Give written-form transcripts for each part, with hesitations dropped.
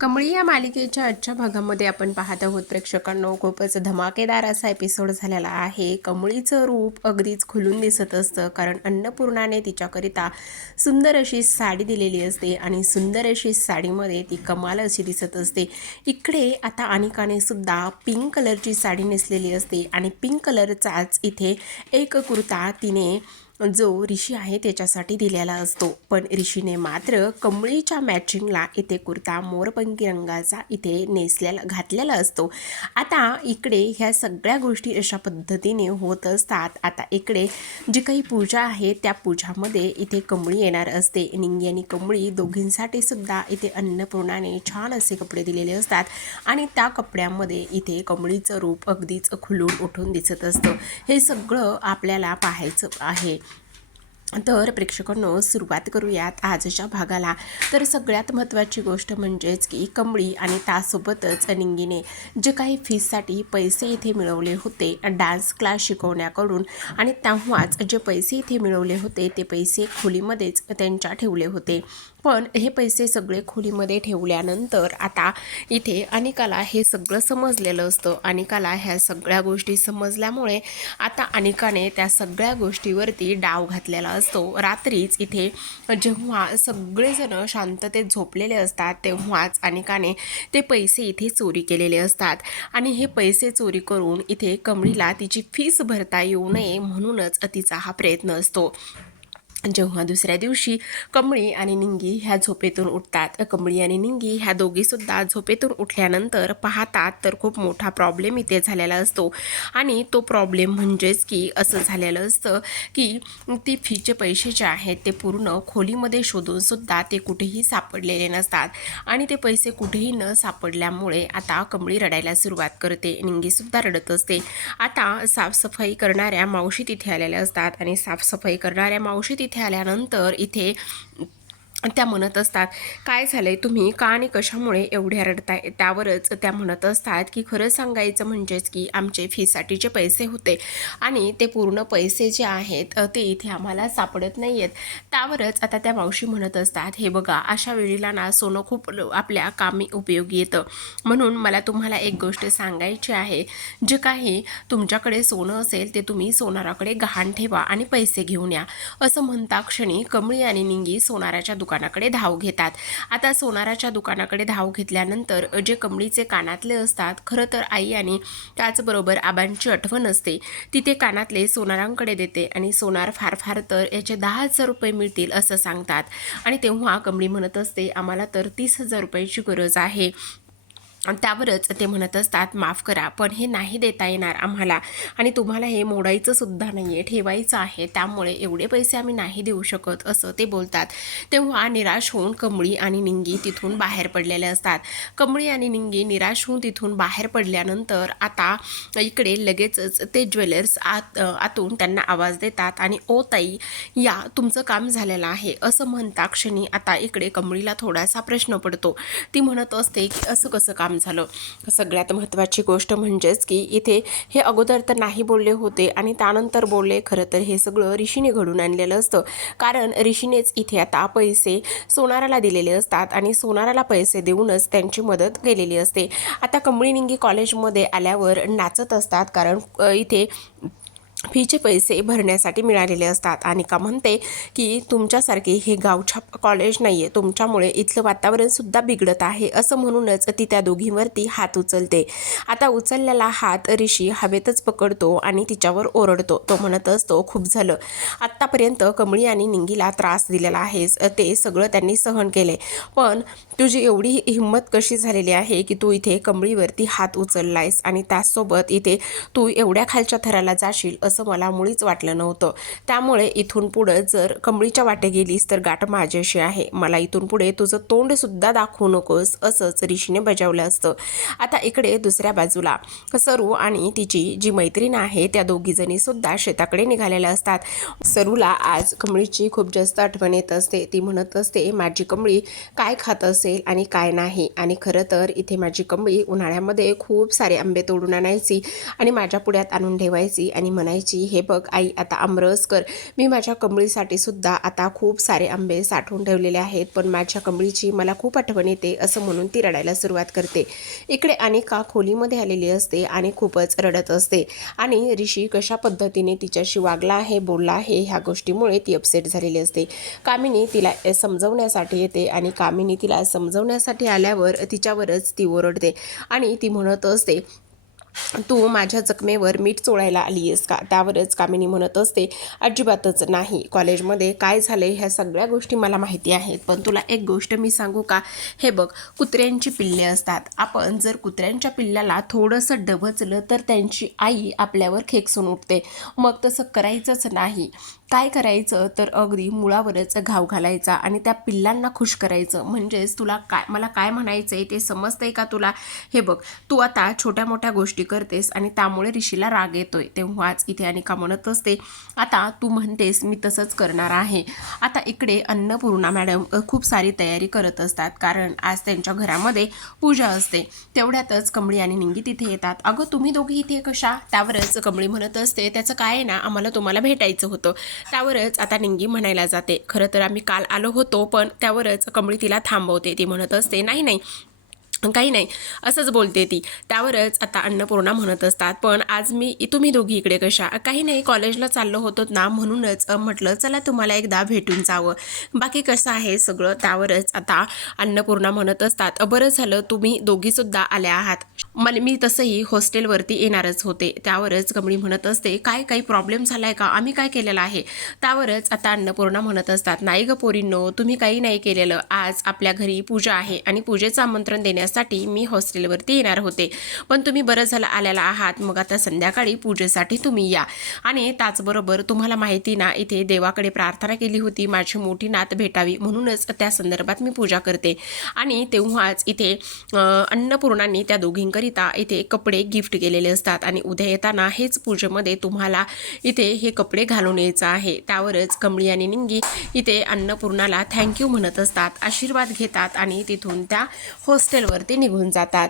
कमळी या मालिकेच्या आजच्या भागामध्ये आपण पाहत आहोत प्रेक्षकांनो, खूपच धमाकेदार असा एपिसोड झालेला आहे. कमळीचं रूप अगदीच खुलून दिसत असतं, कारण अन्नपूर्णाने तिच्याकरिता सुंदर अशी साडी दिलेली असते आणि सुंदर अशी साडीमध्ये ती कमाल अशी दिसत असते. इकडे आता अनिकाने सुद्धा पिंक कलरची साडी नेसलेली असते आणि पिंक कलरचाच इथे एक कुर्ता तिने जो ऋषी आहे त्याच्यासाठी दिलेला असतो. पण ऋषीने मात्र कमळीच्या मॅचिंगला इथे कुर्ता मोरपंखी रंगाचा इथे घातलेला असतो. आता इकडे ह्या सगळ्या गोष्टी अशा पद्धतीने होत असतात. आता इकडे जी काही पूजा आहे त्या पूजामध्ये इथे कमळी येणार असते. निंगी आणि कमळी दोघींसाठी सुद्धा इथे अन्नपूर्णाने छान असे कपडे दिलेले असतात आणि त्या कपड्यामध्ये इथे कमळीचं रूप अगदीच खुलून उठून दिसत असतं. हे सगळं आपल्याला पाहायचं आहे. तर प्रेक्षकांनो, सुरुवात करूयात आजच्या भागाला. तर सगळ्यात महत्त्वाची गोष्ट म्हणजेच की कमळी आणि त्यासोबतच निंगीने जे काही फीससाठी पैसे इथे मिळवले होते डान्स क्लास शिकवण्याकडून, आणि तेव्हाच जे पैसे इथे मिळवले होते ते पैसे खोलीमध्येच त्यांच्या ठेवले होते. पण हे पैसे सगळे खोलीमध्ये ठेवल्यानंतर आता इथे अनिकाला हे सगळं समजलेलं असतं. अनिकाला ह्या सगळ्या गोष्टी समजल्यामुळे आता अनिकाने त्या सगळ्या गोष्टीवरती डाव घातलेला असतो. रात्रीच इथे जेव्हा सगळेजण शांततेत झोपलेले असतात तेव्हाच अनिकाने ते पैसे इथे चोरी केलेले असतात आणि हे पैसे चोरी करून इथे कमळीला तिची फीस भरता येऊ नये म्हणूनच तिचा हा प्रयत्न असतो. जेव्हा दुसऱ्या दिवशी कमळी आणि निंगी ह्या झोपेतून उठतात, कमळी आणि निंगी ह्या दोघीसुद्धा झोपेतून उठल्यानंतर पाहतात तर खूप मोठा प्रॉब्लेम इथे झालेला असतो. आणि तो प्रॉब्लेम म्हणजेच की असं झालेलं असतं की ती फीचे पैसे जे आहेत ते पूर्ण खोलीमध्ये शोधूनसुद्धा ते कुठेही सापडलेले नसतात आणि ते पैसे कुठेही न सापडल्यामुळे आता कमळी रडायला सुरुवात करते. निंगीसुद्धा रडत असते. आता साफसफाई करणाऱ्या मावशी तिथे आलेल्या असतात आणि साफसफाई करणाऱ्या मावशी तिथे आल्यानंतर इथे त्या म्हणत असतात, काय झालंय, तुम्ही का आणि कशामुळे एवढ्या रडताय? त्यावरच त्या म्हणत असतात की खरं सांगायचं म्हणजेच की आमचे फीसाठीचे पैसे होते आणि ते पूर्ण पैसे जे आहेत ते इथे आम्हाला सापडत नाही आहेत. त्यावरच आता त्या मावशी म्हणत असतात, हे बघा, अशा वेळेला ना सोनं खूप आपल्या कामी उपयोगी येतं. म्हणून मला तुम्हाला एक गोष्ट सांगायची आहे, जे काही तुमच्याकडे सोनं असेल ते तुम्ही सोनाराकडे गहाण ठेवा आणि पैसे घेऊन या. असं म्हणता क्षणी कमळी आणि निंगी सोनाराच्या दुकानाकडे धाव घेतात. आता सोनाराच्या दुकानाकडे धाव घेतल्यानंतर जे कमळीचे कानातले असतात, खरं तर आई आणि त्याचबरोबर आबांची आठवण असते, तिथे कानातले सोनारांकडे देते आणि सोनार फार फार तर याचे 10,000 रुपये मिळतील असं सांगतात. आणि तेव्हा कमळी म्हणत असते, आम्हाला तर 30,000 रुपयाची गरज आहे. त्यावरच ते म्हणत असतात, माफ करा पण हे नाही देता येणार आम्हाला आणि तुम्हाला हे मोडायचं सुद्धा नाही आहे, ठेवायचं आहे, त्यामुळे एवढे पैसे आम्ही नाही देऊ शकत असं ते बोलतात. तेव्हा निराश होऊन कमळी आणि निंगी तिथून बाहेर पडलेले असतात. कमळी आणि निंगी निराश होऊन तिथून बाहेर पडल्यानंतर आता इकडे लगेचच ते ज्वेलर्स आतून त्यांना आवाज देतात आणि ओ ताई, या तुमचं काम झालेलं आहे असं म्हणता क्षणी आता इकडे कमळीला थोडासा प्रश्न पडतो. ती म्हणत असते की असं कसं काम झालं? सगळ्यात महत्त्वाची गोष्ट म्हणजेच की इथे हे अगोदर तर नाही बोलले होते आणि त्यानंतर बोलले. खरं तर हे सगळं ऋषीने घडून आणलेलं असतं, कारण ऋषीनेच इथे आता पैसे सोनाराला दिलेले असतात आणि सोनाराला पैसे देऊनच त्यांची मदत केलेली असते. आता कमळी निंगी कॉलेजमध्ये आल्यावर नाचत असतात, कारण इथे फीचे पैसे भरण्यासाठी मिळालेले असतात. आणि का म्हणते की तुमच्यासारखे हे गावछाप कॉलेज नाही आहे, तुमच्यामुळे इथलं वातावरणसुद्धा बिघडत आहे असं म्हणूनच ती त्या दोघींवरती हात उचलते. आता उचललेला हात ऋषी हवेतच पकडतो आणि तिच्यावर ओरडतो. तो म्हणत असतो, खूप झालं, आत्तापर्यंत कमळी आणि निंगीला त्रास दिलेला आहेस, ते सगळं त्यांनी सहन केले, पण तुझी एवढी हिंमत कशी झालेली आहे की तू इथे कमळीवरती हात उचललायस आणि त्याचसोबत इथे तू एवढ्या खालच्या थराला जाशील असं मला मुळीच वाटलं नव्हतं. त्यामुळे इथून पुढं जर कमळीच्या वाटे गेलीस तर गाठ माझ्याशी आहे, मला इथून पुढे तुझं तोंडसुद्धा दाखवू नकोस असंच ऋषीने बजावलं असतं. आता इकडे दुसऱ्या बाजूला सरू आणि तिची जी मैत्रीण आहे त्या दोघीजणीसुद्धा शेताकडे निघालेल्या असतात. सरूला आज कमळीची खूप जास्त आठवण येत असते. ती म्हणत असते, माझी कमळी काय खात असेल आणि काय नाही. आणि खरं तर इथे माझी कमळी उन्हाळ्यामध्ये खूप सारे आंबे तोडून आणायची आणि माझ्या पुढ्यात आणून ठेवायची आणि म्हणायची म्हणायची, हे बघ आई आता आमरस कर. मी माझ्या कमळीसाठी सुद्धा आता खूप सारे आंबे साठवून ठेवलेले आहेत, पण माझ्या कमळीची मला खूप आठवण येते असं म्हणून ती रडायला सुरुवात करते. इकडे अनिका खोलीमध्ये आलेली असते आणि खूपच रडत असते आणि ऋषी कशा पद्धतीने तिच्याशी वागला आहे, बोलला आहे, ह्या गोष्टीमुळे ती अपसेट झालेली असते. कामिनी तिला समजवण्यासाठी येते आणि कामिनी तिला समजवण्यासाठी आल्यावर तिच्यावरच ती ओरडते आणि ती म्हणत असते, तू माझ्या जखमेवर मीठ चोळायला आली आहेस का? त्यावरच कामिनी म्हणत असते, अजिबातच नाही. कॉलेजमध्ये काय झालंय ह्या सगळ्या गोष्टी मला माहिती आहेत, पण तुला एक गोष्ट मी सांगू का? हे बघ, कुत्र्यांची पिल्ले असतात. आपण जर कुत्र्यांच्या पिल्ल्याला थोडंसं डवचलं तर त्यांची आई आपल्यावर खेकसून उठते. मग तसं करायचंच नाही. काय करायचं तर अगदी मुळावरच घाव घालायचा आणि त्या पिल्लांना खुश करायचं. म्हणजेच तुला काय, मला काय म्हणायचं आहे ते समजतंय का तुला? हे बघ, तू आता छोट्या मोठ्या गोष्टी करतेस आणि त्यामुळे ऋषीला राग येतोय. तेव्हाच इथे अनिका म्हणत असते, आता तू म्हणतेस मी तसंच करणार आहे. आता इकडे अन्नपूर्णा मॅडम खूप सारी तयारी करत असतात, कारण आज त्यांच्या घरामध्ये पूजा असते. तेवढ्यातच कमळी आणि निंगी तिथे येतात. अगं तुम्ही दोघी इथे कशा? त्यावरच कमळी म्हणत असते, त्याचं काय आहे ना, आम्हाला तुम्हाला भेटायचं होतं. त्यावरच आता निंगी म्हणायला जाते, खरं तर आम्ही काल आलो होतो, पण त्यावरच कमळी तिला थांबवते. ती म्हणत असते, नाही नाही काही नाही, असंच बोलते ती. त्यावरच आता अन्नपूर्णा म्हणत असतात, पण आज तुम्ही दोघी इकडे कशा? काही नाही, कॉलेजला चाललो होतो ना, म्हणूनच म्हटलं चला तुम्हाला एकदा भेटून जावं. बाकी कसं आहे सगळं? त्यावरच आता अन्नपूर्णा म्हणत असतात, बरं झालं तुम्ही दोघीसुद्धा आल्या आहात. मी तसंही हॉस्टेलवरती येणारच होते. त्यावरच कमळी म्हणत असते, काही प्रॉब्लेम झालाय का? आम्ही काय केलेलं आहे? त्यावरच आता अन्नपूर्णा म्हणत असतात, नाही ग पोरींनो, तुम्ही काही नाही केलेलं. आज आपल्या घरी पूजा आहे आणि पूजेचं आमंत्रण देण्यासाठी मी हॉस्टेलवरती येणार होते, पण तुम्ही बरं झालं आलेला आहात. मग आता संध्याकाळी पूजेसाठी तुम्ही या. आणि त्याचबरोबर तुम्हाला माहिती ना, इथे देवाकडे प्रार्थना केली होती माझी मोठी नात भेटावी, म्हणूनच त्या संदर्भात मी पूजा करते. आणि तेव्हाच इथे अन्नपूर्णांनी त्या दोघींकरिता इथे कपडे गिफ्ट केलेले असतात आणि उद्या येताना हेच पूजेमध्ये तुम्हाला इथे हे कपडे घालून यायचं आहे. त्यावरच कमळी आणि निंगी इथे अन्नपूर्णाला थँक्यू म्हणत असतात, आशीर्वाद घेतात आणि तिथून त्या हॉस्टेलवरती निघून जातात.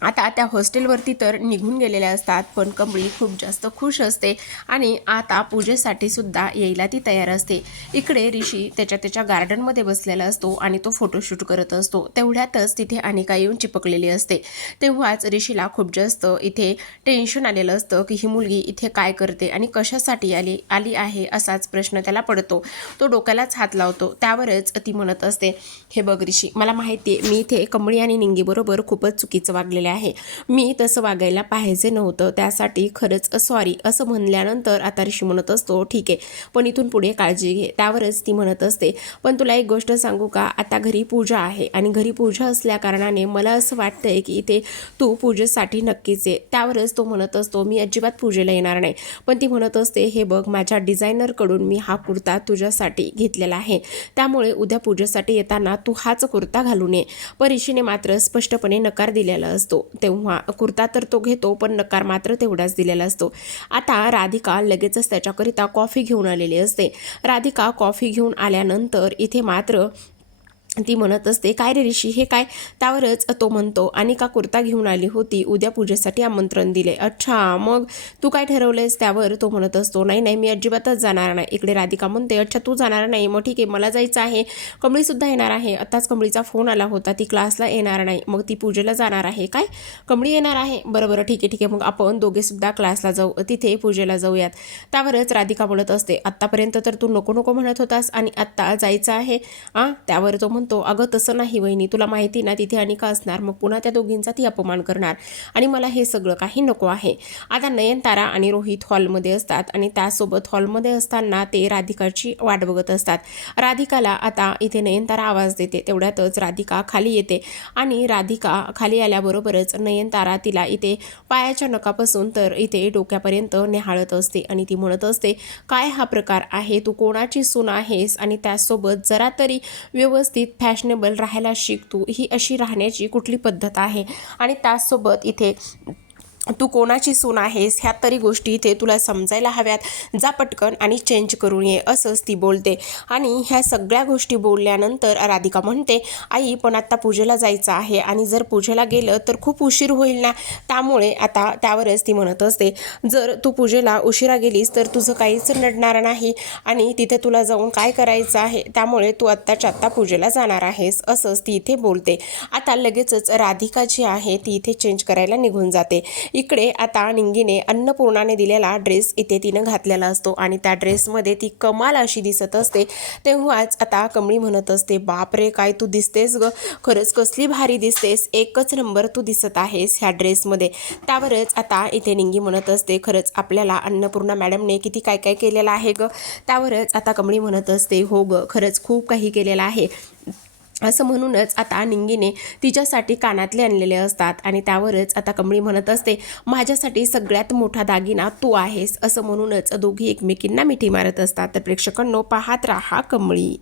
आता त्या हॉस्टेलवरती तर निघून गेलेल्या असतात, पण कमळी खूप जास्त खुश असते आणि आता पूजेसाठी सुद्धा यायला ती तयार असते. इकडे ऋषी त्याच्या गार्डनमध्ये बसलेला असतो आणि तो फोटोशूट करत असतो. तेवढ्यातच तिथे अनिका येऊन चिपकलेली असते. तेव्हाच ऋषीला खूप जास्त इथे टेन्शन आलेलं असतं की ही मुलगी इथे काय करते आणि कशासाठी आली आहे असाच प्रश्न त्याला पडतो. तो डोक्यालाच हात लावतो. त्यावरच ती म्हणत असते, हे बघ ऋषी, मला माहिती आहे मी इथे कमळी आणि निंगीबरोबर खूपच चुकीचं वागलेलं आहे. मी तसं वागायला पाहिजे नव्हतं, त्यासाठी खरंच सॉरी असं म्हणल्यानंतर आता ऋषी म्हणत असतो, ठीक आहे, पण इथून पुढे काळजी घे. त्यावरच ती म्हणत असते, पण तुला एक गोष्ट सांगू का, आता घरी पूजा आहे आणि घरी पूजा असल्या कारणाने मला असं वाटतंय की इथे तू पूजेसाठी नक्कीच आहे. त्यावरच तो म्हणत असतो, मी अजिबात पूजेला येणार नाही. पण ती म्हणत असते, हे बघ, माझ्या डिझायनरकडून मी हा कुर्ता तुझ्यासाठी घेतलेला आहे, त्यामुळे उद्या पूजेसाठी येताना तू हाच कुर्ता घालून ये. पण ऋषीने मात्र स्पष्टपणे नकार दिलेला असतो. तेव्हा कुर्ता तर तो घेतो, पण नकार मात्र तेवढाच दिलेला असतो. आता राधिका लगेचच त्याच्याकरिता कॉफी घेऊन आलेली असते. राधिका कॉफी घेऊन आल्यानंतर इथे मात्र ती म्हणत असते, काय रे ऋषी, हे काय? त्यावरच तो म्हणतो, अनिका कुर्ता घेऊन आली होती, उद्या पूजेसाठी आमंत्रण दिले. अच्छा, मग तू काय ठरवलंयस? त्यावर तो म्हणत असतो, नाही मी अजिबातच जाणार नाही. इकडे राधिका म्हणते, अच्छा तू जाणार नाही, मग ठीक आहे, मला जायचं आहे. कमळीसुद्धा येणार आहे. आताच कमळीचा फोन आला होता, ती क्लासला येणार नाही, मग ती पूजेला जाणार आहे. काय, कमळी येणार आहे? बरं ठीक आहे, मग आपण दोघेसुद्धा क्लासला जाऊ, तिथे पूजेला जाऊयात. त्यावरच राधिका म्हणत असते, आत्तापर्यंत तर तू नको म्हणत होतास आणि आत्ता जायचं आहे. त्यावर तो म्हणतो, अगं तसं नाही वहिनी, तुला माहिती ना तिथे अनिका असणार, मग पुन्हा त्या दोघींचा ती अपमान करणार आणि मला हे सगळं काही नको आहे. आता नयनतारा आणि रोहित हॉलमध्ये असतात आणि त्यासोबत हॉलमध्ये असताना ते राधिकाची वाट बघत असतात. राधिकाला आता इथे नयनतारा आवाज देते. तेवढ्यातच राधिका खाली येते आणि राधिका खाली आल्याबरोबरच नयनतारा तिला इथे पायाच्या नखापासून तर इथे डोक्यापर्यंत निहाळत असते आणि ती म्हणत असते, काय हा प्रकार आहे? तू कोणाची सून आहेस? आणि त्यासोबत जरा तरी व्यवस्थित फॅशनेबल राहायला शिक. तू ही अशी राहण्याची कुठली पद्धत आहे? आणि त्याचसोबत इथे तू कोणाची सून आहेस ह्या तरी गोष्टी इथे तुला समजायला हव्यात. जा पटकन आणि चेंज करून ये, असंच ती बोलते. आणि ह्या सगळ्या गोष्टी बोलल्यानंतर राधिका म्हणते, आई पण आता पूजेला जायचं आहे आणि जर पूजेला गेलं तर खूप उशीर होईल ना. त्यामुळे आता त्यावरच ती म्हणत असते, जर तू पूजेला उशिरा गेलीस तर तुझं काहीच नडणार नाही आणि तिथे तुला जाऊन काय करायचं आहे, त्यामुळे तू आत्ताच्या आत्ता पूजेला जाणार आहेस, असंच ती इथे बोलते. आता लगेचच राधिका जी आहे ती इथे चेंज करायला निघून जाते. इकडे आता निंगीने अन्नपूर्णाने दिलेला ड्रेस इथे तिनं घातलेला असतो आणि त्या ड्रेसमध्ये ती कमाल अशी दिसत असते. तेव्हाच आता कमळी म्हणत असते, बापरे काय तू दिसतेस ग, खरंच कसली भारी दिसतेस, एकच नंबर तू दिसत आहेस ह्या ड्रेसमध्ये. त्यावरच आता इथे निंगी म्हणत असते, खरंच आपल्याला अन्नपूर्णा मॅडमने किती काय काय केलेलं आहे ग. त्यावरच आता कमळी म्हणत असते, हो ग खरंच खूप काही केलेलं आहे. असं म्हणूनच आता निंगीने तिच्यासाठी कानातले आणलेले असतात आणि त्यावरच आता कमळी म्हणत असते, माझ्यासाठी सगळ्यात मोठा दागिना तू आहेस, असं म्हणूनच दोघी एकमेकींना मिठी मारत असतात. तर प्रेक्षकांनो, पाहत राहा कमळी.